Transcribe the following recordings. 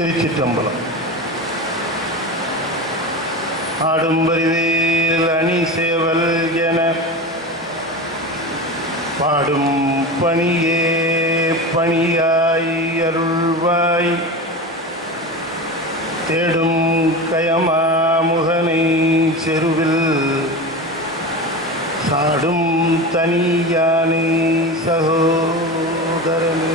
திருச்சிற்றம்பலம். ஆடும்பரிவேல் அணி சேவல் என பாடும் பணியே பணியாய் அருள்வாய். தேடும் கயமாமுகனை செருவில் சாடும் தனியானை சகோதரனே.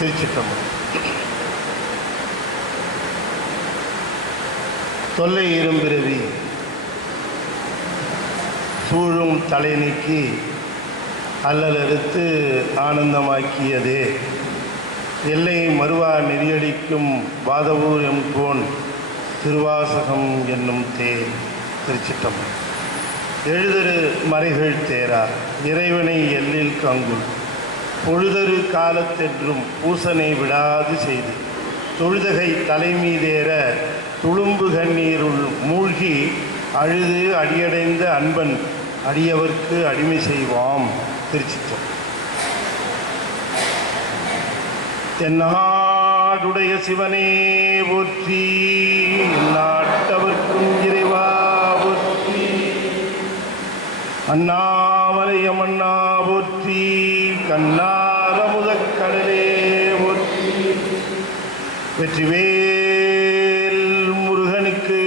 திருச்சிற்றம்பலம். தொல்லை இரும்பிறவி சூழும் தலை நீக்கி அல்லலறுத்து ஆனந்தமாக்கியதே. எல்லை மறுவா நெறியடிக்கும் வாதவூர் எம்போன் திருவாசகம் என்னும் தேர். திருச்சிற்றம்பலம். எழுதரு மறைகள் தேரா இறைவனை எல்லில் கங்குல் பொழுதரு காலத்தென்றும் பூசனை விடாது செய்து தொழுதகை தலைமீதேற துளும்பு கண்ணீருள் மூழ்கி அழுது அடியடைந்த அன்பன் அடியவர்க்கு அடிமை செய்வாம். திருச்சிற்றம்பலம். தென்னாடுடைய சிவனே போற்றி, நாட்டவர்க்கும் இறைவா போற்றி, அண்ணாமலையமண்ணா போற்றி, கண்ணாரமுதக் கடலே போற்றி, வெற்றிவேல் முருகனுக்கு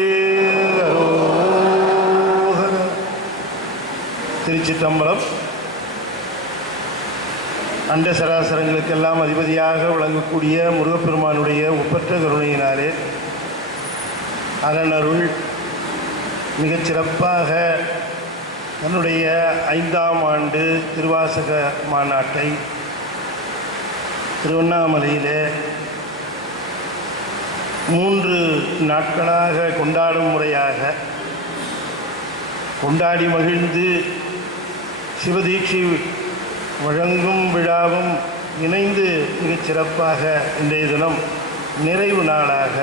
அரோகர. திருச்சிற்றம்பலம். அண்ட சராசரங்களுக்கெல்லாம் அதிபதியாக விளங்கக்கூடிய முருகப்பெருமானுடைய ஒப்பற்ற கருணையினாலே அரணருள் மிகச்சிறப்பாக தன்னுடைய 5ஆம் ஆண்டு திருவாசக மாநாட்டை திருவண்ணாமலையிலே 3 நாட்களாக கொண்டாடும் முறையாக கொண்டாடி மகிழ்ந்து சிவதீட்சை வழங்கும் விழாவும் இணைந்து மிகச்சிறப்பாக இன்றைய தினம் நிறைவு நாளாக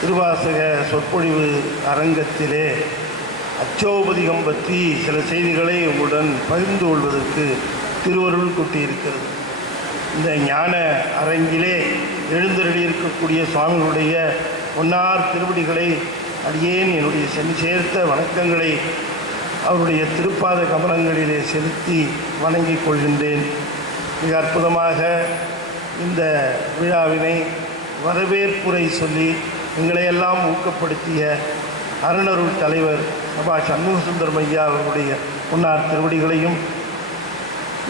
திருவாசக சொற்பொழிவு அரங்கத்திலே அச்சோபதிகம் பற்றி சில செய்திகளை உங்களுடன் பகிர்ந்து கொள்வதற்கு திருவருள் கொட்டியிருக்கிறது. இந்த ஞான அரங்கிலே எழுந்தருளி இருக்கக்கூடிய சுவாமிகளுடைய பொன்னார் திருவடிகளை அடியேன் என்னுடைய சென்று சேர்த்த வணக்கங்களை அவருடைய திருப்பாத கமலங்களிலே செலுத்தி வணங்கிக் கொள்கின்றேன். மிக அற்புதமாக இந்த விழாவினை வரவேற்புரை சொல்லி எங்களையெல்லாம் ஊக்கப்படுத்திய அருணருள் தலைவர் சபா சண்முகசுந்தரம் ஐயா அவர்களுடைய பொன்னார் திருவடிகளையும்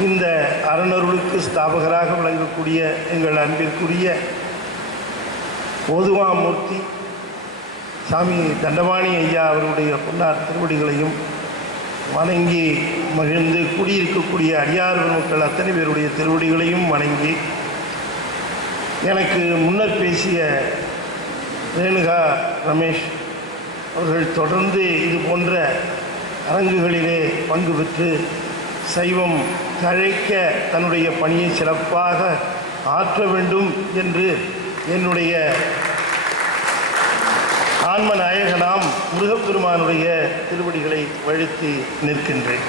இந்த அருணருளுக்கு ஸ்தாபகராக விளங்கக்கூடிய எங்கள் அன்பிற்குரிய ஓதுவாமூர்த்தி சாமி தண்டபாணி ஐயா அவர்களுடைய பொன்னார் திருவடிகளையும் வணங்கி மகிழ்ந்து கூடியிருக்கக்கூடிய அடியார் மக்கள் அத்தனை பேருடைய திருவடிகளையும் வணங்கி எனக்கு முன்னர் பேசிய ரேணுகா ரமேஷ் அவர்கள் தொடர்ந்து இது போன்ற அரங்குகளிலே பங்கு பெற்று சைவம் தழைக்க தன்னுடைய பணியை சிறப்பாக ஆற்ற வேண்டும் என்று என்னுடைய ஆன்ம நாயகனாம் முருகப்பெருமானுடைய திருவடிகளை வழுத்தி நிற்கின்றேன்.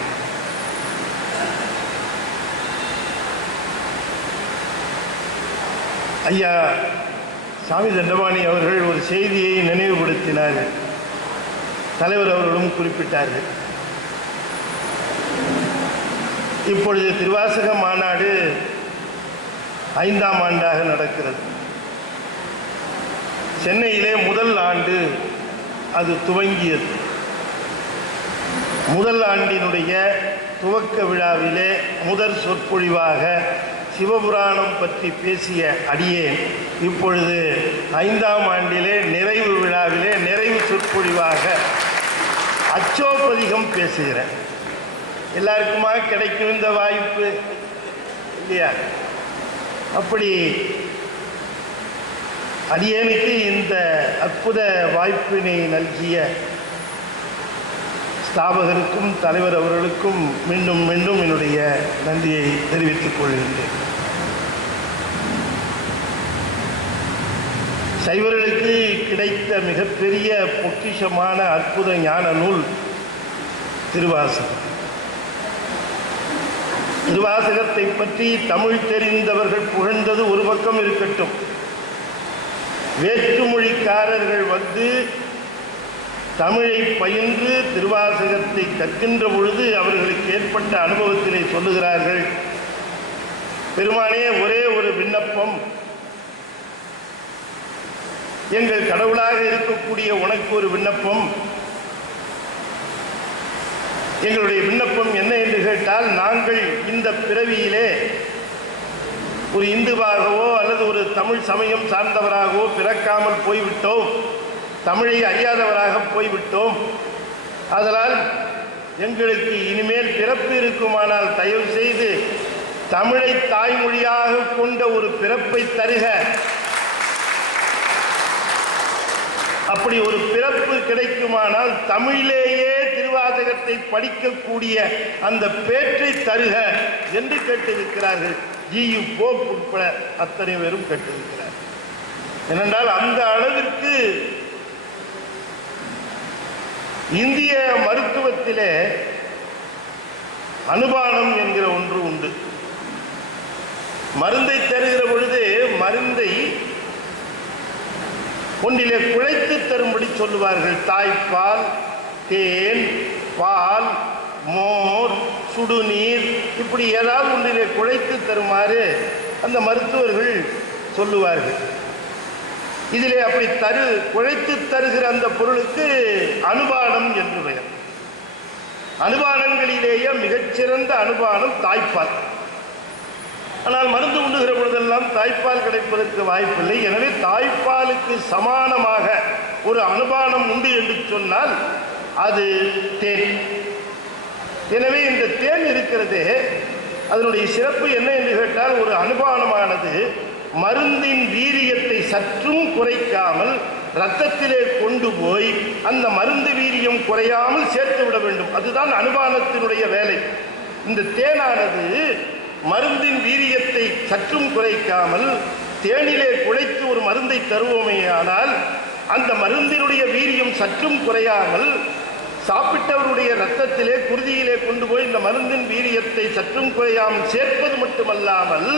ஐயா சாமி தண்டபாணி அவர்கள் ஒரு செய்தியை நினைவுபடுத்தினார்கள். தலைவர் அவர்களும் குறிப்பிட்டார்கள். இப்பொழுது திருவாசக மாநாடு 5ஆம் ஆண்டாக நடக்கிறது. சென்னையிலே முதல் ஆண்டு அது துவங்கியது. முதல் ஆண்டினுடைய துவக்க விழாவிலே முதற் சொற்பொழிவாக சிவபுராணம் பற்றி பேசிய அடியேன் இப்பொழுது 5ஆம் ஆண்டிலே நிறைவு விழாவிலே நிறைவு சொற்பொழிவாக அச்சோபதிகம் பேசுகிறேன். எல்லாருக்குமா கிடைக்கும் இந்த வாய்ப்பு இல்லையா? அப்படி அடியேனுக்கு இந்த அற்புத வாய்ப்பினை நல்கிய ஸ்தாபகருக்கும் தலைவர் அவர்களுக்கும் மீண்டும் மீண்டும் என்னுடைய நன்றியை தெரிவித்துக் கொள்கின்றேன். சைவர்களுக்கு கிடைத்த மிகப்பெரிய பொக்கிஷமான அற்புத ஞான நூல் திருவாசகம். திருவாசகத்தை பற்றி தமிழ் தெரிந்தவர்கள் புகழ்ந்தது ஒரு பக்கம் இருக்கட்டும், வேற்றுமொழிக்காரர்கள் வந்து தமிழை பயின்று திருவாசகத்தை கற்கின்ற பொழுது அவர்களுக்கு ஏற்பட்ட அனுபவத்திலே சொல்லுகிறார்கள், பெருமானே, ஒரே ஒரு விண்ணப்பம், எங்கள் கடவுளாக இருக்கக்கூடிய உனக்கு ஒரு விண்ணப்பம். எங்களுடைய விண்ணப்பம் என்ன என்று கேட்டால், நாங்கள் இந்த பிறவியிலே ஒரு இந்துவாகவோ அல்லது ஒரு தமிழ் சமயம் சார்ந்தவராகவோ பிறக்காமல் போய்விட்டோம், தமிழை அறியாதவராக போய்விட்டோம். அதனால் எங்களுக்கு இனிமேல் பிறப்பு இருக்குமானால் தயவு செய்து தமிழை தாய்மொழியாக கொண்ட ஒரு பிறப்பை தருக. அப்படி ஒரு பிறப்பு கிடைக்குமானால் தமிழிலேயே திருவாசகத்தை படிக்கக்கூடிய அந்த பேற்றை தருக என்று கேட்டிருக்கிறார்கள். ஜி.யு. போப் உட்பட அத்தனை பேரும் கேட்டிருக்கிறார். ஏனென்றால் அந்த அளவிற்கு இந்திய மருத்துவத்திலே அனுபானம் என்கிற ஒன்று உண்டு. மருந்தை தருகிற பொழுது மருந்தை ஒன்றிலே குழைத்து தரும்படி சொல்லுவார்கள். தாய்ப்பால், தேன், பால், மோர், சுடுநீர், இப்படி ஏதாவது ஒன்றிலே குழைத்து தருமாறு அந்த மருத்துவர்கள் சொல்லுவார்கள். இதிலே அப்படி குழைத்து தருகிற அந்த பொருளுக்கு அனுபானம் என்று பெயர். அனுபானங்களிலேயே மிகச்சிறந்த அனுபானம் தாய்ப்பால். ஆனால் மருந்து உண்ணுகிற பொழுதெல்லாம் தாய்ப்பால் கிடைப்பதற்கு வாய்ப்பில்லை. எனவே தாய்ப்பாலுக்கு சமானமாக ஒரு அனுபானம் உண்டு என்று சொன்னால் அது தேன். எனவே இந்த தேன் இருக்கிறதே, அதனுடைய சிறப்பு என்ன என்று கேட்டால், ஒரு அனுபானமானது மருந்தின் வீரியத்தை சற்றும் குறைக்காமல் இரத்தத்திலே கொண்டு போய் அந்த மருந்து வீரியம் குறையாமல் சேர்த்து விட வேண்டும். அதுதான் அனுபானத்தினுடைய வேலை. இந்த தேனானது மருந்தின் வீரியத்தை சற்றும் குறைக்காமல் தேனிலே குழைத்து ஒரு மருந்தை தருவோமேயானால் அந்த மருந்தினுடைய வீரியம் சற்றும் குறையாமல் சாப்பிட்டவருடைய இரத்தத்திலே குருதியிலே கொண்டு போய் இந்த மருந்தின் வீரியத்தை சற்றும் குறையாமல் சேர்ப்பது மட்டுமல்லாமல்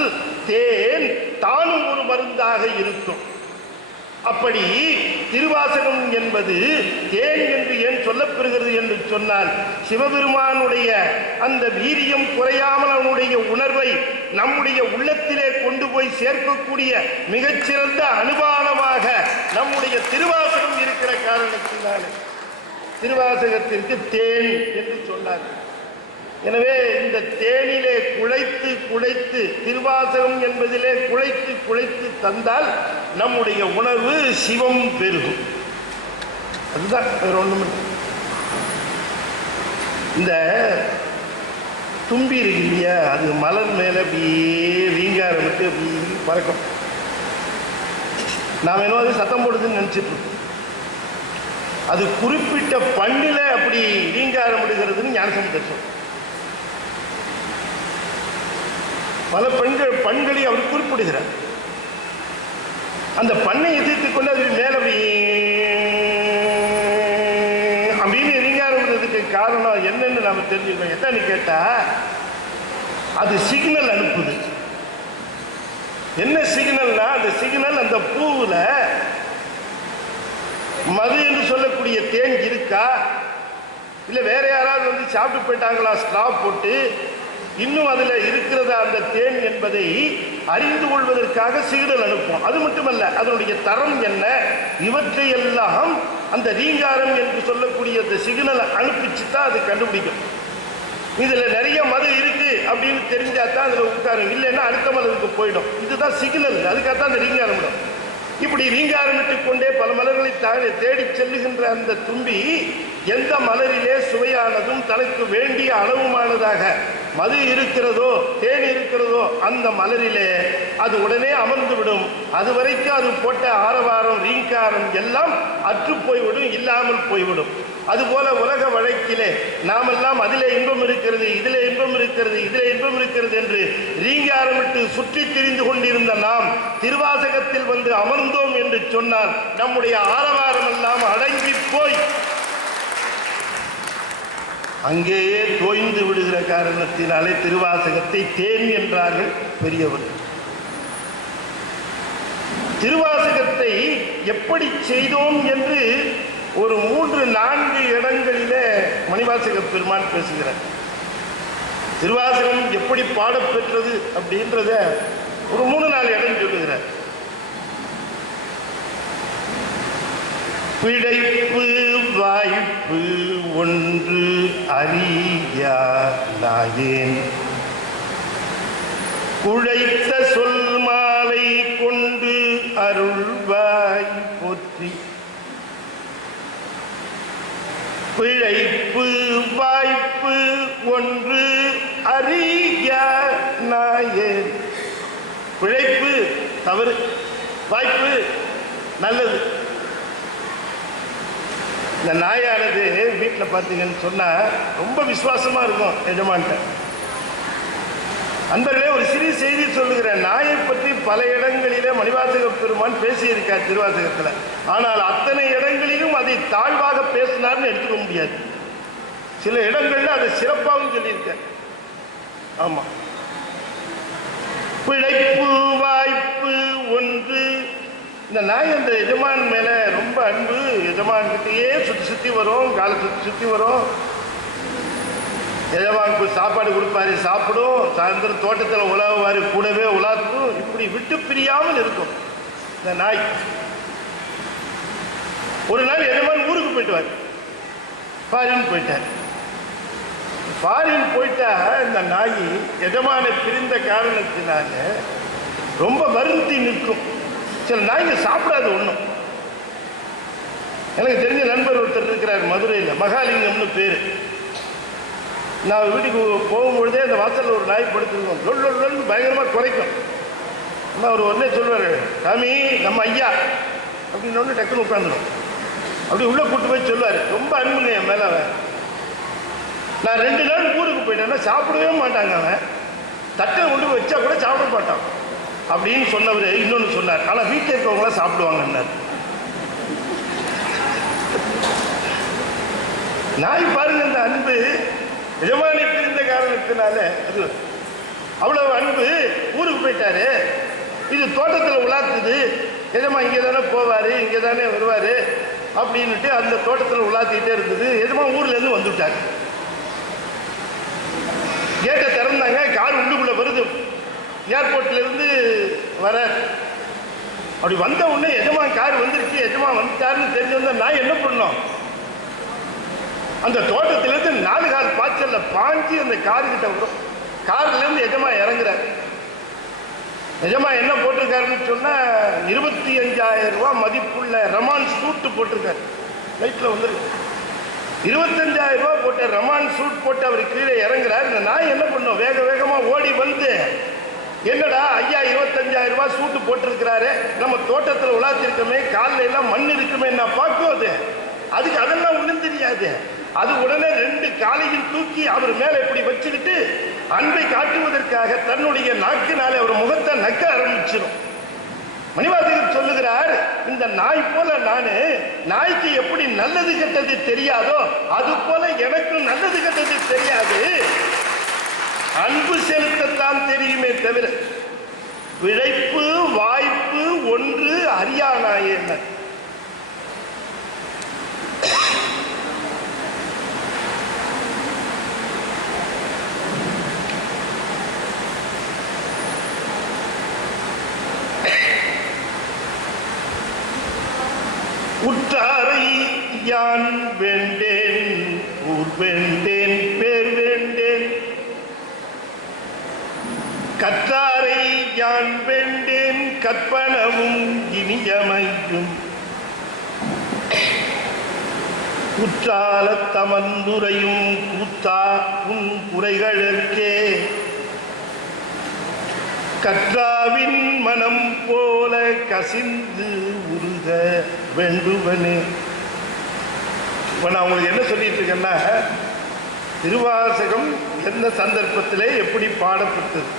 தேன் தானும் ஒரு மருந்தாக இருக்கும். அப்படி திருவாசகம் என்பது தேன் என்று ஏன் சொல்லப்பெறுகிறது என்று சொன்னால், சிவபெருமானுடைய அந்த வீரியம் குறையாமல் அவனுடைய உணர்வை நம்முடைய உள்ளத்திலே கொண்டு போய் சேர்க்கக்கூடிய மிகச்சிறந்த அனுபானமாக நம்முடைய திருவாசகம் இருக்கிற காரணத்தினாலே திருவாசகத்திற்கு தேன் என்று சொன்னார். எனவே இந்த தேனிலே குழைத்து குழைத்து திருவாசகம் என்பதிலே குழைத்து குழைத்து தந்தால் நம்முடைய உணர்வு சிவம் பெருகும். அதுதான் வேற ஒண்ணும் இல்லை. இந்த தும்பி இருக்கு இல்லையா, அது மலர் மேல அப்படியே ரீங்காரமிட்டு அப்படி பறக்கும். நாம் என்ன அது சத்தம் போடுதுன்னு நினைச்சிட்டு இருக்கோம். அது குறிப்பிட்ட பண்ணில அப்படி ரீங்காரமிடுகிறதுன்னு ஞானசம்பந்தர் சொல்றார். பல பண்களை அவர் குறிப்பிடுகிறார். அந்த பண்ணை எதிர்த்துக் கொண்டு அது மேல அப்படின்னு ரீங்காரமிடுறதுக்கு காரணம் என்னன்னு நாம தெரிஞ்சுக்கணும். என்னன்னு கேட்டா, அது சிக்னல் அனுப்புது. என்ன சிக்னல்னா, அந்த சிக்னல் அந்த பூவுல மது என்று சொல்லக்கூடிய தேன் இருக்கா, இல்ல வேற யாராவது வந்து சாப்பிட்டு போயிட்டாங்களா ஸ்ட்ரா போட்டு, இன்னும் அதுல இருக்கிறதா அந்த தேன் என்பதை அறிந்து கொள்வதற்காக சிக்னல் அனுப்பும். அது மட்டுமல்ல, அதனுடைய தரம் என்ன, இவற்றையெல்லாம் அந்த ரீங்காரம் என்று சொல்லக்கூடிய அந்த சிக்னல் அனுப்பிச்சுதான் அது கண்டுபிடிக்கும். இதுல நிறைய மது இருக்கு அப்படின்னு தெரிஞ்சாதான் அதுல உட்காரும், இல்லைன்னா அடுத்த மலருக்கு போயிடும். இதுதான் சிக்னல், அதுக்காகத்தான் அந்த ரீங்காரம். இப்படி ரீங்காரமிட்டுக் கொண்டே பல மலர்களை தேடி செல்லுகின்ற அந்த தும்பி எந்த மலரிலே சுவையானதும் தனக்கு வேண்டிய அளவுமானதாக மது இருக்கிறதோ தேன் இருக்கிறதோ அந்த மலரிலே அது உடனே அமர்ந்து விடும். அதுவரைக்கும் அது போட்ட ஆரவாரம் ரீங்காரம் எல்லாம் அற்று போய்விடும், இல்லாமல் போய்விடும். அதுபோல உலக வழக்கிலே நாமெல்லாம் அதிலே இன்பம் இருக்கிறது, இதிலே இன்பம் இருக்கிறது, இதிலே இன்பம் இருக்கிறது என்று ரீங்காரமிட்டு சுற்றி திரிந்து கொண்டிருந்த நாம் திருவாசகத்தில் வந்து அமர்ந்தோம் என்று சொன்னால் நம்முடைய ஆரவாரம் எல்லாம் அடங்கி போய் அங்கேயே தோய்ந்து விடுகிற காரணத்தினாலே திருவாசகத்தை தேன் என்றார்கள் பெரியவர்கள். திருவாசகத்தை எப்படி செய்தோம் என்று ஒரு 3-4 இடங்களிலே மணிவாசக பெருமான் பேசுகிறார். திருவாசகம் எப்படி பாடப்பெற்றது அப்படின்றத ஒரு 3-4 இடம் சொல்லுகிறார். பிழைப்பு வாய்ப்பு ஒன்று அறியா நாயேன், குழைத்த சொல் மாலை கொண்டு அருள்வாய் போற்றி. பிழைப்பு வாய்ப்பு ஒன்று அறியா நாயேன். பிழைப்பு தவறு, வாய்ப்பு நல்லது. இந்த நாயானது வீட்டில் பார்த்தீங்கன்னு சொன்னால் ரொம்ப விசுவாசமாக இருக்கும் எஜமான்ட்ட. அன்பர்களே, ஒரு சிறிய செய்தி சொல்லுகிறேன். நாயை பற்றி பல இடங்களிலே மணிவாசக பெருமான் பேசியிருக்கார் திருவாசகத்தில். ஆனால் அத்தனை இடங்களிலும் அதை தாழ்வாக பேசினார்னு எடுத்துக்க முடியாது. சில இடங்களில் அதை சிறப்பாகவும் சொல்லியிருக்கார். ஆமாம், பிழைப்பு வாய்ப்பு ஒன்று. இந்த நாய் அந்த எஜமான் மேலே ரொம்ப அன்பு. எஜமான்கிட்டயே சுற்றி சுற்றி வரும், காலை சுற்றி சுற்றி வரும். எஜமானுக்கு சாப்பாடு கொடுப்பாரு, சாப்பிடும். சாயந்தரம் தோட்டத்தில் உலாவுவார், கூடவே உலாத்தும். இப்படி விட்டு பிரியாமல் இருக்கும் இந்த நாய். ஒரு நாள் எஜமான் ஊருக்கு போயிட்டுவார், ஃபாரின் போயிட்டார். ஃபாரின் போயிட்டா இந்த நாய் எஜமானை பிரிந்த காரணத்தினால ரொம்ப வருந்தி நிற்கும். சில நாய்ங்க சாப்பிடாது ஒன்றும். எனக்கு தெரிஞ்ச நண்பர் ஒருத்தர் இருக்கிறார் மதுரையில், மகாலிங்கம்னு பேர். நான் வீட்டுக்கு போகும்பொழுதே அந்த வாசலில் ஒரு நாய் படுத்துருக்கோம். லொல்லு பயங்கரமாக குறைக்கும். ஆனால் அவர் உடனே சொல்வார், சாமி நம்ம ஐயா அப்படின்னு ஒன்று டக்குன்னு உட்காந்துடும். அப்படி உள்ளே கூட்டு போய் சொல்லுவார், ரொம்ப அன்புங்க என் மேலே அவன். நான் 2 நாள் ஊருக்கு போயிட்டேன்னா சாப்பிடவே மாட்டாங்க. அவன் தட்டை கொண்டு போய் வச்சா கூட சாப்பிட மாட்டான் அப்படின்னு சொன்னவர் இன்னொன்று சொன்னார், ஆனால் வீட்டில் இருக்கவங்களாம் சாப்பிடுவாங்கன்னார். நாய் பாருங்க, இந்த அன்பு எஜமானை பிரிந்த காரணத்தினால அது அவ்வளவு அன்பு. ஊருக்கு போயிட்டாரு, இது தோட்டத்தில் உலாத்துது. எஜமா இங்கே தானே போவார், இங்கே தானே வருவார் அப்படின்னுட்டு அந்த தோட்டத்தில் உலாத்திக்கிட்டே இருந்தது. எஜமா ஊர்லேருந்து வந்துவிட்டார். கேட்டை திறந்தாங்க, கார் உள்ளுக்குள்ளே வருது. ஏர்போர்ட்லேருந்து வர அப்படி வந்த உடனே எஜமா கார் வந்துருச்சு, எஜமா வந்துட்டாருன்னு தெரிஞ்சு வந்தால் நான் என்ன பண்ணோம்? அந்த தோட்டத்திலேருந்து 4 கால் பாய்ச்சல்ல பாஞ்சி அந்த காருக்கிட்ட வரும். கார்லேருந்து எஜமா இறங்குறாரு. எஜமா என்ன போட்டிருக்காருன்னு சொன்னால் 25,000 ரூபாய் மதிப்புள்ள ரமான் சூட்டு போட்டிருக்காரு. லைட்டில் வந்துருக்கு. 25,000 ரூபாய் போட்ட ரமான் சூட் போட்டு அவர் கீழே இறங்குறாரு. இந்த நாய் என்ன பண்ணும்? வேக வேகமாக ஓடி வந்து, என்னடா ஐயா 25,000 ரூபாய் சூட்டு போட்டிருக்கிறாரு, நம்ம தோட்டத்தில் உலாத்திருக்கமே, காலில் எல்லாம் மண் இருக்குமே, நான் பார்க்கும். அதுக்கு அதெல்லாம் ஒன்றும் தெரியாது. அது உடனே 2 காலையும் தூக்கி அவர் மேலே இப்படி வச்சுக்கிட்டு அன்பை காட்டுவதற்காக தன்னுடைய நாக்கினாலே அவர் முகத்தை நக்க ஆரம்பிச்சிடும். மணிவாசகர் சொல்லுகிறார், இந்த நாய் போல நானு, நாய்க்கு எப்படி நல்லது கெட்டது தெரியாதோ அது போல எனக்கும் நல்லது கெட்டது தெரியாது. அன்பு செலுத்தத்தான் தெரியுமே தவிர பிழைப்பு வாய்ப்பு ஒன்று அறியா நாயேன். உற்றாரை யான் வேண்டேன், ஊர் வேண்டேன், பேர் வேண்டேன். கற்றாரை யான் வேண்டேன், கற்பனமும் இனியமையும். குற்றால தமந்துரையும் கூத்தா உன் குறைகளுக்கே, கற்றாவின் மனம் போல கசிந்து உருக வேண்டுவனே. இப்போ நான் உங்களுக்கு என்ன சொல்லிட்டு இருக்கேன்னா, திருவாசகம் எந்த சந்தர்ப்பத்திலே எப்படி பாடப்பட்டது?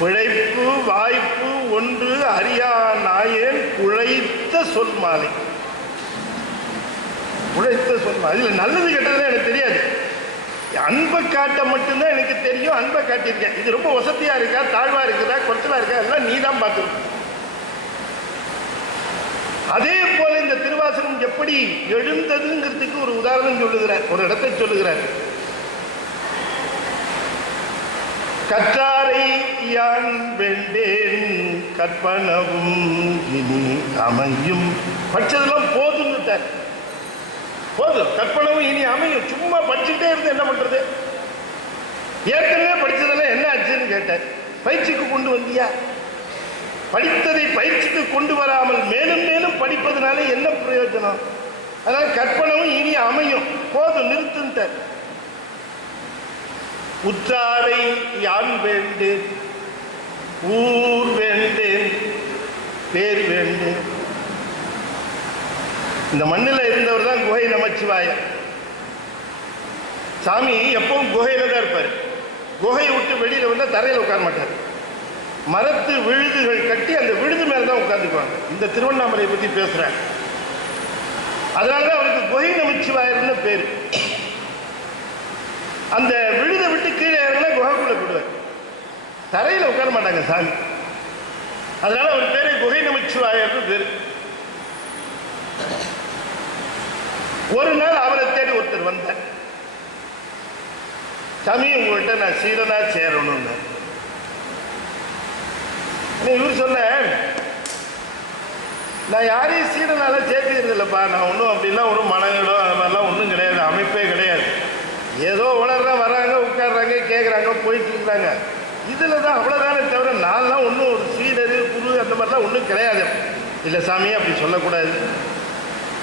பிழைப்பு வாய்ப்பு ஒன்று அறியா நாயேன் குழைத்த சொல் மாலை. உழைத்த சொல் மாலை. இதில் நல்லது கெட்டதுலாம் எனக்கு தெரியாது. அன்பை காட்ட மட்டும்தான் எனக்கு தெரியும். அன்பை காட்டியிருக்கேன். இது ரொம்ப வசதியா இருக்கா, தாழ்வா இருக்குதா, குறைச்சலா இருக்கா, எல்லாம் நீ தான் பார்த்துருக்க. அதே போல இந்த திருவாசகம் எப்படி எழுந்ததுங்கிறதுக்கு ஒரு உதாரணம் சொல்லுகிறார், ஒரு இடத்தை சொல்லுகிறார். கற்றாரை யான் வேண்டேன் கற்பனவும் இனி அமையும். படிச்சதெல்லாம் போதும், போதும், கற்பனவும் இனி அமையும். சும்மா படிச்சுட்டே இருந்து என்ன பண்றது? ஏற்கனவே படிச்சதெல்லாம் என்ன ஆச்சுன்னு கேட்டார். பயிற்சிக்கு கொண்டு வந்தியா? படித்ததை பயிற்சிக்கு கொண்டு வராமல் மேலும் மேலும் படிப்பதனால என்ன பிரயோஜனம்? அதனால கற்பனவும் இனி அமையும், போதும், நிறுத்துட்ட. உற்றாரை யான் வேண்டேன், ஊர் வேண்டேன், பேர் வேண்டேன். இந்த மண்ணில் இருந்தவர் தான் குகை நமச்சிவாயர். சாமி எப்பவும் குகையில தான் இருப்பார். குகையை விட்டு வெளியில வந்தா தரையில் உட்கார மாட்டார். மரத்து விழுதுகள் கட்டி அந்த விழுது மேல தான் உட்கார்ந்துக்குவாங்க. இந்த திருவண்ணாமலையை பத்தி பேசுறேன். அதனாலதான் அவருக்கு குகை நமச்சிவாயர்னு பேரு. அந்த விழுதை விட்டு கீழே இறங்கினா குகைக்குள்ள போடுவார். தரையில உட்கார மாட்டாங்க சாமி. அதனால அவர் பேரு குகை நமச்சிவாயர்னு பேரு. ஒரு நாள் அவரை தேடி ஒருத்தர் வந்தார். சாமி உங்கள்கிட்ட நான் சீடனா சேரணும்னு. இவர் சொன்ன, நான் யாரையும் சீடனால சேர்த்துக்கிறது இல்லைப்பா. நான் ஒன்றும் அப்படின்னா ஒன்றும் மனங்களோ அது மாதிரிலாம் ஒன்றும் கிடையாது, அமைப்பே கிடையாது. ஏதோ உணர்றா வர்றாங்க, உட்காடுறாங்க, கேட்குறாங்க, போயிட்டு இருக்கிறாங்க. இதில் தான் அவ்வளோதானே தவிர நான்லாம் ஒன்றும் ஒரு சீடரு குரு அந்த மாதிரிலாம் ஒன்றும் கிடையாது. இல்லை சாமி அப்படி சொல்லக்கூடாது.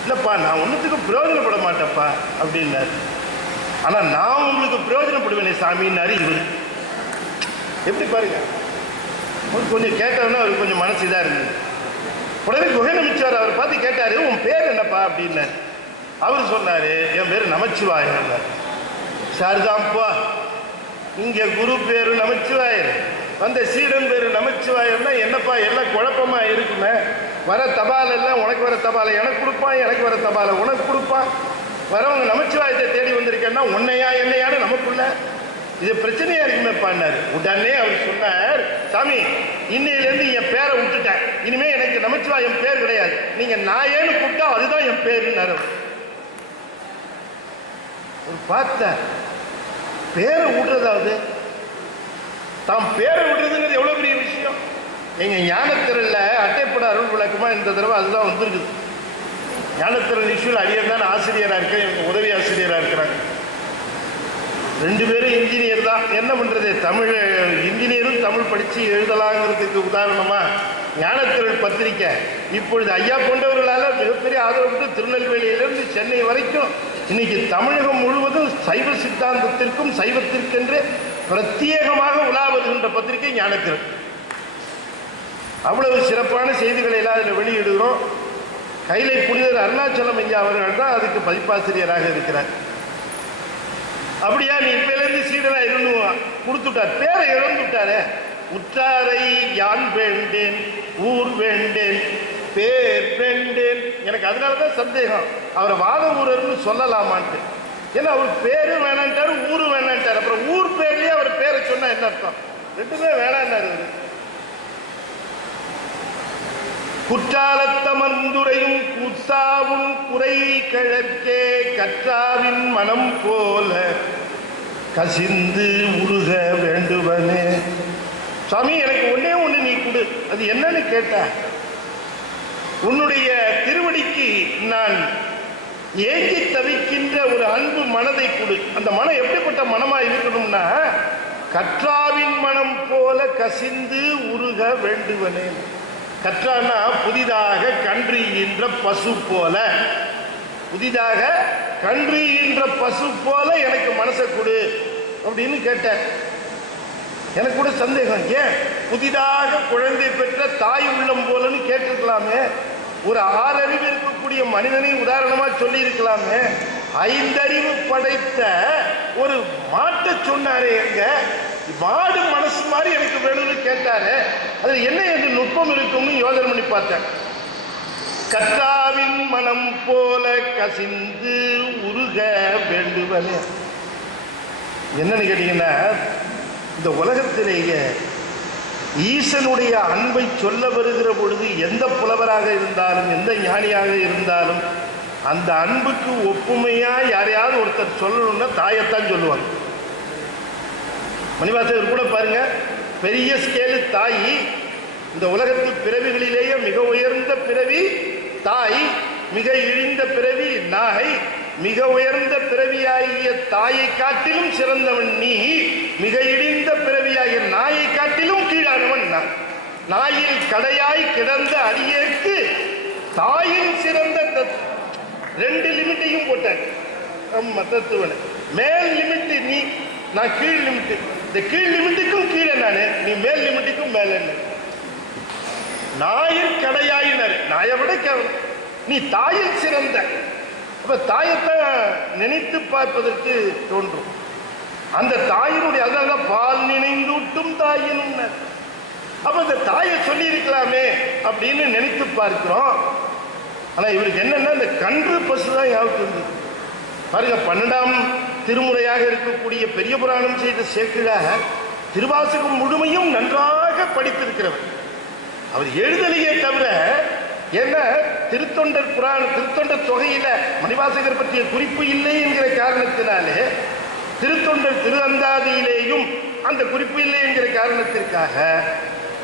இல்லைப்பா நான் ஒன்றுத்துக்கு பிரயோஜனப்பட மாட்டேன்ப்பா அப்படின்னாரு. ஆனால் நான் உங்களுக்கு பிரயோஜனப்படுவேனே சாமின்னாரு இவர். எப்படி பாருங்க, கொஞ்சம் கேட்டோன்னா அவருக்கு கொஞ்சம் மனசு இதாக இருந்தது. உடனே குகை நமச்சிவார் அவரை பார்த்து கேட்டாரு, உன் பேர் என்னப்பா அப்படின்னாரு. அவர் சொன்னாரு, என் பேர் நமச்சிவாயர். சரிதான்ப்பா, இங்கே குரு பேரு நமச்சிவாயர், வந்த சீடன் பேரு நமச்சிவாயர்னா என்னப்பா எல்லாம் குழப்பமா இருக்குமே. வர தபால் எல்லாம் உனக்கு வர தபாலை எனக்கு கொடுப்பான், எனக்கு வர தபாலை உனக்கு கொடுப்பான். வரவங்க நமச்சிவாயத்தை தேடி வந்திருக்கேன்னா உன்னையா என்னையான்னு நமக்குள்ள இது பிரச்சனையா இருக்குமேப்பான்னாரு. உடனே அவர் சொன்னார், சாமி இன்னையிலேருந்து என் பேரை விட்டுட்டேன், இனிமே எனக்கு நமச்சிவாயம் பேர் கிடையாது, நீங்க நான் ஏன்னு கூப்பிட்டா அதுதான் என் பேருன்னாரு. பார்த்த பேரை விட்டுறதாவது, தாம் பேரை விட்டுறதுங்கிறது எவ்வளவு பெரிய விஷயம். எங்க ஞானத்திரல்ல அட்டைப்பட அருள் விளக்கமா இந்த தடவை அதுதான் வந்திருக்குது. ஞானத்திரல் இஷ்யூல அடியர் தான் ஆசிரியராக இருக்க, எனக்கு உதவி ஆசிரியராக இருக்கிறாங்க. ரெண்டு பேரும் இன்ஜினியர் தான். என்ன பண்றது, தமிழ் இன்ஜினியரும் தமிழ் படிச்சு எழுதலாங்கிறதுக்கு உதாரணமா ஞானத்திரல் பத்திரிக்கை இப்பொழுது ஐயா போன்றவர்களால் மிகப்பெரிய ஆதரவு திருநெல்வேலியிலிருந்து சென்னை வரைக்கும் இன்னைக்கு தமிழகம் முழுவதும் சைவ சித்தாந்தத்திற்கும் சைவத்திற்கென்று பிரத்யேகமாக உலா வருகின்ற பத்திரிகை ஞானத்திரல். அவ்வளவு சிறப்பான செய்திகளை எல்லாம் அதில் வெளியிடுகிறோம். கைலை புனிதர் அருணாச்சலம் ஐயா அவர்கள் தான் அதுக்கு பதிப்பாசிரியராக இருக்கிறார். அப்படியா, நீ இப்பலேருந்து சீடனா இருந்து கொடுத்துட்டார், பேரை இழந்துட்டாரு. உற்றாரை யான் வேண்டேன், ஊர் வேண்டேன், பேர் வேண்டேன். எனக்கு அதனாலதான் சந்தேகம், அவரை வாத ஊரர்னு சொல்லலாமான்ட்டு. ஏன்னா அவர் பேரு வேணான்ட்டாரு, ஊரு வேணான்ட்டாரு. அப்புறம் ஊர் பேர்லயே அவர் பேரை சொன்னா என்ன அர்த்தம்? ரெண்டுமே வேணான்னாரு. குற்றாலத்தமர்ந்துரையும் கூத்தாவும் குறை கிழக்கே கற்றாவின் மனம் போல கசிந்து உருக வேண்டுவனே. சாமி எனக்கு ஒன்னே ஒண்ணு நீ கொடு. அது என்னன்னு கேட்ட, உன்னுடைய திருவடிக்கு நான் ஏங்கி தவிக்கின்ற ஒரு அன்பு மனதை கொடு. அந்த மனம் எப்படிப்பட்ட மனமா இருக்கணும்னா, கற்றாவின் மனம் போல கசிந்து உருக வேண்டுவனே. கற்றான்னா புதிதாக கன்று ஈன்ற பசு போல, புதிதாக கன்று ஈன்ற பசு போல எனக்கு மனசை கொடு அப்படின்னு கேட்டார். எனக்கு கூட சந்தேகம், ஏன் புதிதாக குழந்தை பெற்ற தாய் உள்ளம் போலன்னு கேட்டிருக்கலாமே. ஒரு 6 அறிவு இருக்கக்கூடிய மனிதனை உதாரணமா சொல்லி இருக்கலாமே. 5 அறிவு படைத்த ஒரு மாட்டை சொன்னாரே, எங்க மாடு மனசு மாதிரி எனக்கு வேணும்னு கேட்டாரு. அது என்ன என்று நுட்பம் இருக்கும்னு யோசனை பண்ணி பார்த்தேன். கத்தாவின் மனம் போல கசிந்து உருக வேண்டுவனே. என்னன்னு கேட்டீங்கன்னா, இந்த உலகத்திலேயே ஈசனுடைய அன்பை சொல்ல வருகிற பொழுது எந்த புலவராக இருந்தாலும் எந்த ஞானியாக இருந்தாலும் அந்த அன்புக்கு ஒப்புமையா யாரையாவது ஒருத்தர் சொல்லணும்னா தாயத்தான் சொல்லுவாங்க. மணிவாசகர் கூட பாருங்க, பெரிய ஸ்கேலு தாய். இந்த உலகத்து பிறவிகளிலேயே மிக உயர்ந்த பிறவி தாய், மிக இழிந்த பிறவி நாய். மிக உயர்ந்த பிறவியாகிய தாயை காட்டிலும் சிறந்தவன் நீ, மிக இழிந்த பிறவியாகிய நாயை காட்டிலும் கீழானவன் நான். நாயில் கடையாய் கிடந்த அடியேற்கு தாயின் சிறந்த 2 லிமிட்டையும் போட்டார். தத்துவன மேல் லிமிட் நீ, நான் கீழ் லிமிட். இந்த கீழ் லிமிட்டுக்கும் கீழே நானு, நீ மேல் லிமிட்டுக்கும் மேல. நாயின் கடையாயினர், நாயை விட நீ தாயில் சிறந்த. அப்ப தாயத்தான் நினைத்து பார்ப்பதற்கு தோன்றும். அந்த தாயினுடைய, அதான் பால் நினைந்தூட்டும் தாயினும். அப்ப இந்த தாயை சொல்லி இருக்கலாமே அப்படின்னு நினைத்து பார்க்கிறோம். ஆனா இவருக்கு என்னன்னா, இந்த கன்று பசு தான் யாருக்கு இருந்தது பாருங்க. 12ஆம் திருமுறையாக இருக்கக்கூடிய பெரிய புராணம் செய்த சேக்கிழார் திருவாசகம் முழுமையும் நன்றாக படித்திருக்கிறவர். அவர் எழுதலையே தவிர, ஏன்னா திருத்தொண்டர் புராணம் திருத்தொண்டர் தொகையில மணிவாசகர் பற்றிய குறிப்பு இல்லை என்கிற காரணத்தினாலே, திருத்தொண்டர் திரு அந்தாதியிலேயும் அந்த குறிப்பு இல்லை என்கிற காரணத்திற்காக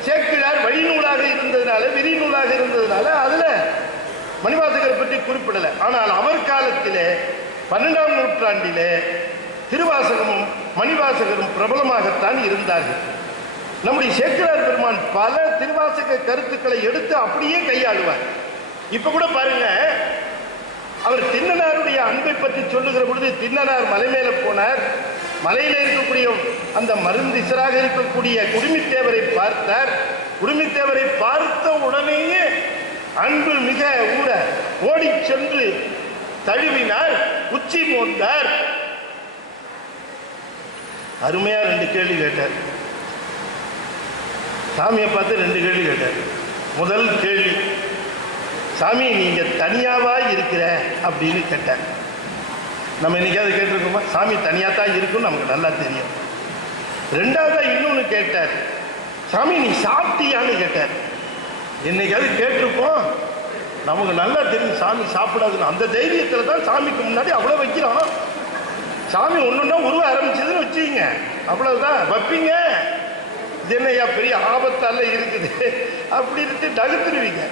சேக்கிழார் வழிநூலாக இருந்ததுனால, விரிநூலாக இருந்ததுனால அதுல மணிவாசகரை பற்றி குறிப்பிடலை. ஆனால் அவர் காலத்திலே 12ஆம் நூற்றாண்டிலே திருவாசகமும் மணிவாசகரும் பிரபலமாகத்தான் இருந்தார்கள். நம்முடைய சேக்கிழார் பெருமான் பல திருவாசக கருத்துக்களை எடுத்து அப்படியே கையாளுவார். இப்ப கூட பாருங்க, அவர் திண்ணனாருடைய அன்பை பற்றி சொல்லுகிற பொழுது, திண்ணனார் மலை மேல போனார். மலையில இருக்கக்கூடிய அந்த மருந்திசராக இருக்கக்கூடிய குடுமித்தேவரை பார்த்தார். குடுமித்தேவரை பார்த்த உடனேயே அன்பு மிக ஊட ஓடி சென்று தழுவினார், உச்சி மோந்தார். அருமையா 2 கேள்வி கேட்டார். சாமியை பார்த்து 2 கேள்வி கேட்டார். முதல் கேள்வி, சாமி நீங்க தனியாவா இருக்கிற அப்படின்னு கேட்டார். நம்ம இன்னைக்காவது கேட்டிருக்கோமா? சாமி தனியா தான் இருக்கும், நமக்கு நல்லா தெரியும். 2வதா இன்னொன்னு கேட்டார், சாமி நீ சாப்பிட்டியான்னு கேட்டார். என்னைக்காவது கேட்டிருப்போம், நமக்கு நல்லா தெரியும் சாமி சாப்பிடாதுன்னு. அந்த தைரியத்தில் தான் சாமிக்கு முன்னாடி அவ்வளோ வைக்கிறோம். சாமி ஒன்றுன்னா உருவ ஆரம்பிச்சதுன்னு வச்சுங்க, அவ்வளவுதான் வைப்பீங்க. இது என்னையா பெரிய ஆபத்தால இருக்குது அப்படின்ட்டு தகுத்துருவீங்க.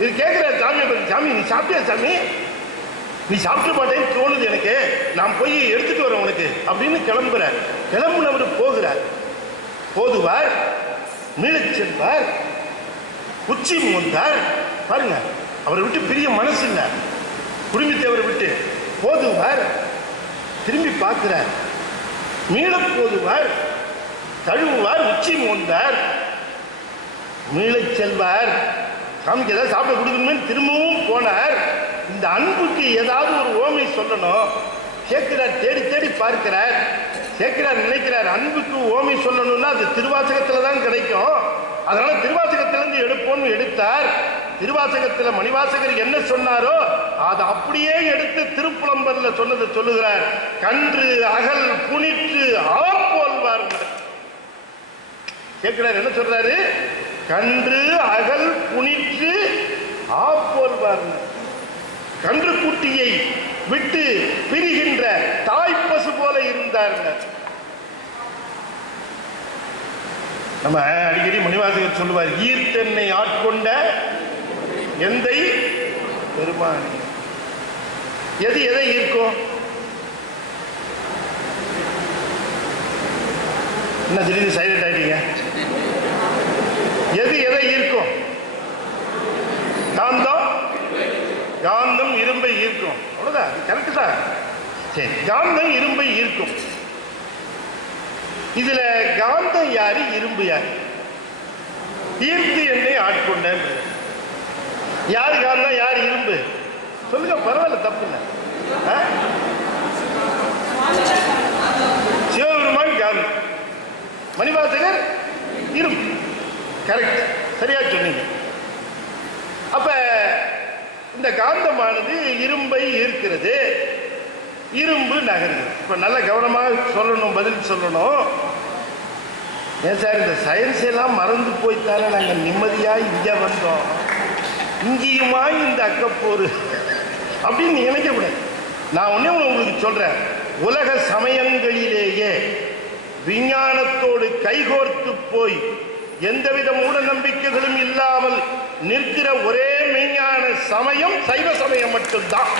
இது கேட்குற சாமியை பற்றி, சாமி நீ சாப்பிட்டியா சாமி? நீ சாப்பிட மாட்டேன்னு தோணுது எனக்கு, நான் போய் எடுத்துட்டு வரேன் உனக்கு அப்படின்னு கிளம்புறார். கிளம்புனவர் போகிறார். போதுவார், மீளச் செல்வார், உச்சி மூந்தார். பாருங்க, அவரை விட்டு பிரிய மனசு இல்லை. குடும்பத்தேவரை விட்டு போதுவார், திரும்பி பார்க்கிறார், மீள போதுவார், தழுவுவார், உச்சி மூந்தார், மீளச் செல்வார். சாமிக்கு ஏதாவது சாப்பிட கொடுக்கணுமே திரும்பவும் போனார். இந்த அன்புக்கு ஏதாவது ஒரு ஓமை சொல்லணும். சேக்கிழார் தேடி தேடி பார்க்கிறார். சேக்கிழார் நினைக்கிறார், அன்புக்கு ஓமை சொல்லணும்னா அது திருவாசகத்துல தான் கிடைக்கும். அதனால திருவாசகத்திலிருந்து எடுப்போம்னு எடுத்தார். திருவாசகத்தில் மணிவாசகர் என்ன சொன்னாரோ அதை அப்படியே எடுத்து திருப்புலம்பர்ல சொன்னதை சொல்லுகிறார். கன்று அகல் புனிற்று ஆப்போல்வார். சேக்கிழார் என்ன சொல்றாரு? கன்று அகல் புனிற்று ஆப்போல்வார். கன்று குட்டியை விட்டு பிரிகின்ற தாய்ப்பசு போல இருந்தார்கள். நம்ம அடிக்கடி மணிவாசகர் சொல்லுவார், ஈர்த்தென்னை ஆட்கொண்ட எந்தை பெருமானே. எது எதை ஈர்க்கும்? என்ன திடீர்னு சைலண்ட் ஆயிட்டீங்க? எது எதை ஈர்க்கும்? காந்தம், காந்தம் இரும்பை ஈர்க்கும். அவ்வளவுதான், கரெக்டு தான். சரி, காந்தம் இரும்பை ஈர்க்கும். இதுல காந்தம் யாரு, இரும்பு யாரு? ஈர்த்து என்னை ஆட்கொண்ட. யாரு காந்தம் யார் இரும்பு சொல்லுங்க, பரவாயில்ல, தப்பு இல்லை. சிவபெருமான் காந்தம், மணிவாசகர் இரும்பு. கரெக்ட், சரியா சொன்னீங்க. அப்ப இந்த காந்தமானது இரும்பை ஈர்க்கிறது, இரும்பு நகருது. இப்ப நல்ல கவனமாக சொல்லணும், பதில் சொல்லணும். ஏன் சார் இந்த சயின்ஸ் எல்லாம் மறந்து போய்த்தானே நாங்கள் நிம்மதியா இங்க வந்தோம், இங்கேயுமா இந்த அக்கப்போரு அப்படின்னு நினைக்கக்கூடாது. நான் ஒண்ணே உங்களுக்கு சொல்றேன், உலக சமயங்களிலேயே விஞ்ஞானத்தோடு கைகோர்த்து போய் எந்தவித மூட நம்பிக்கைகளும் இல்லாமல் நிற்கிற ஒரே மெய்ஞான சமயம் சைவ சமயம் மட்டும்தான்.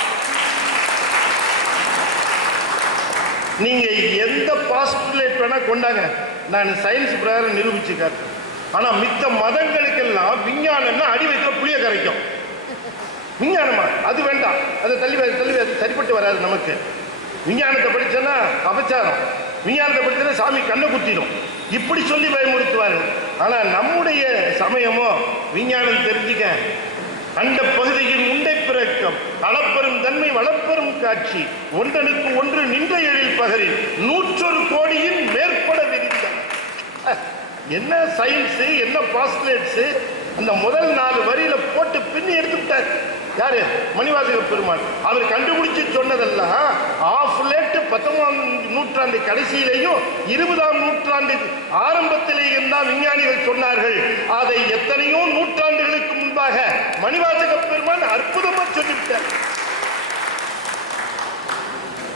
நீங்க எந்த பாஸ்டுலேட் வேணா கொண்டாங்க, நான் சயின்ஸ் பிரகாரம் நிரூபிச்சுக்காரு. ஆனா மித்த மதங்களுக்கெல்லாம் விஞ்ஞானம்னா அடி வைக்கிற புளிய கரைக்கும். விஞ்ஞானமா அது வேண்டாம், அதை தள்ளி சரிப்பட்டு வராது நமக்கு. விஞ்ஞானத்தை படிச்சோன்னா அபச்சாரம், விஞ்ஞானத்தை படிச்சா சாமி கண்ணை குத்திடும், இப்படி சொல்லி பயமுறுத்துவார்கள். ஆனா நம்முடைய சமயமோ விஞ்ஞானம் தெரிஞ்சுக்க, அந்த பகுதியின் உண்டை பிறக்கம் அளப்பெரும் தன்மை வளப்பெரும் காட்சி ஒன்றனுக்கு ஒன்று நின்ற எழில் பகரில் 101 கோடியின் மேற்பட விரிந்தன. என்ன சயின்ஸ், என்ன பாஸ்டுலேட்ஸ், அந்த முதல் 4 வரியில போட்டு பின்னி எடுத்துட்டார். யாரு? மணிவாசக பெருமான். அவர் கண்டுபிடிச்சு சொன்னதெல்லாம் ஆஃப் லேட் 19ஆம் நூற்றாண்டு கடைசியிலேயும் 20ஆம் நூற்றாண்டு ஆரம்பத்திலேயும் தான் விஞ்ஞானிகள் சொன்னார்கள். அதை எத்தனையோ நூற்றாண்டுகளுக்கு முன்பாக மணிவாசக பெருமான் அற்புதமா சொல்லிவிட்டார்.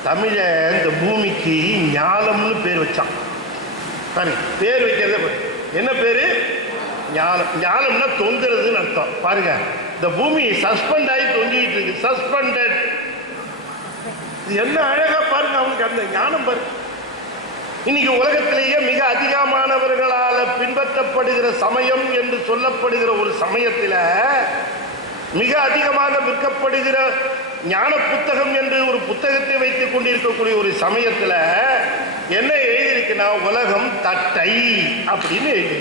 தமிழ இந்த பூமிக்கு ஞாலம்னு பேர் வச்சான். பேர் வைக்கிறது என்ன பேரு? ஞாலம். ஞாலம்னா தொங்குறதுன்னு அர்த்தம். பாருங்க, இந்த பூமி சஸ்பெண்ட் ஆகி தொங்கிட்டு இருக்கு, சஸ்பெண்டட். என்ன அழகா பாருங்க, அவனுக்கு அந்த ஞானம் பாருங்க. இன்னைக்கு உலகத்திலேயே மிக அதிகமானவர்களால பின்பற்றப்படுகிற சமயம் என்று சொல்லப்படுகிற ஒரு சமயத்தில் மிக அதிகமாக விற்கப்படுகிற ஞான புத்தகம் என்று ஒரு புத்தகத்தை வைத்துக் கொண்டிருக்கக்கூடிய ஒரு சமயத்தில் என்ன எழுதியிருக்குன்னா, உலகம் தட்டை அப்படின்னு எழுதி.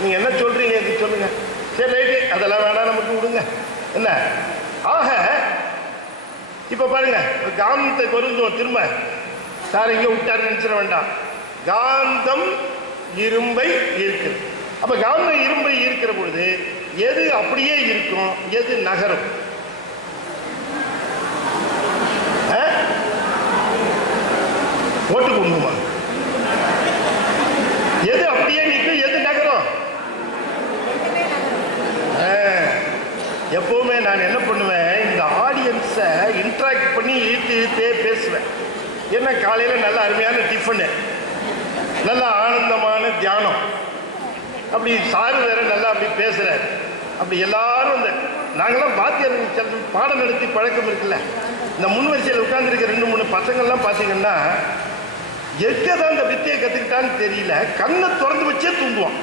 நீங்க என்ன சொல்றீங்க சொல்லுங்க. சரி ரைட்டு, அதெல்லாம் வேணாம், நமக்கு விடுங்க. என்ன ஆக இப்ப பாருங்க, காந்தத்தை பொருந்துவோம் திரும்ப. சார் இங்க விட்டாரு நினைச்சிட வேண்டாம். காந்தம் இரும்பை ஈர்க்கிறது. அப்ப காந்தம் இரும்பை ஈர்க்கிற பொழுது எது அப்படியே இருக்கும், எது நகரும்? ஓட்டு கொடுக்குமா? எது அப்படியே நிற்கும், எது நகரும்? எப்பவுமே நான் என்ன பண்ணுவேன், இந்த ஆடியன்ஸை இன்ட்ராக்ட் பண்ணி இழுத்தே பேசுவேன். என்ன காலையில நல்ல அருமையான டிஃபனு, நல்ல ஆனந்தமான தியானம், அப்படி சாரு வேற நல்லா அப்படி பேசுறாரு. அப்படி எல்லாரும் இந்த நாங்களாம் வாத்தியார் பாடம் நடத்தி பழக்கம் இருக்குல்ல, இந்த முன்வரிசையில் உட்கார்ந்துருக்க 2-3 பசங்கள்லாம் பார்த்தீங்கன்னா எங்கதான் இந்த வித்தியை கத்துக்கிட்டான்னு தெரியல, கண்ணை திறந்து வச்சே தூங்குவான்.